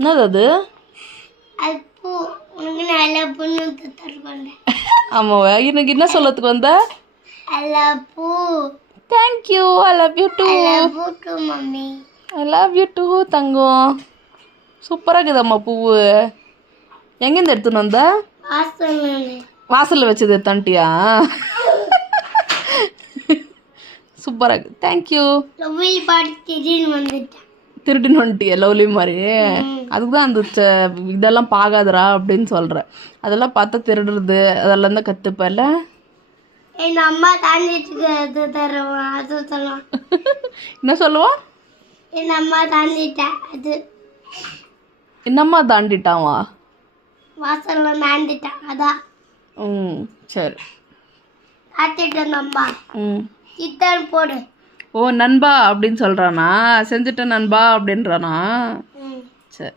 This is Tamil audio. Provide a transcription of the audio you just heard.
என்னது அது? ஆமாவா, எனக்கு என்ன சொல்லத்துக்கு வந்த? Thank you, I love you too. I love you too தங்கம். சூப்பராக இருக்குதம்மா பூவு. எங்கேருந்து எடுத்துன்னு வந்த? வாசலில் வச்சது எடுத்தான்ட்டியா? சூப்பராக இருக்குது. தேங்க்யூ. திருடின்னு வந்துட்டியா லவ்லி மாதிரி? அதுக்கு தான் அந்த இதெல்லாம் பார்க்காதரா அப்படின்னு சொல்கிறேன். அதெல்லாம் பார்த்தா திருடுறது அதெல்லாம் தான் கற்றுப்பல. என்ன சொல்லுவா? என்னம்மா தாண்டிட்டாவா? வாசல்ல தாண்டிட்டான் அதான். சரி. போடு. ஓ நண்பா அப்படின்னு சொல்கிறானா? செஞ்சுட்டேன் நண்பா அப்படின்றானா? சரி.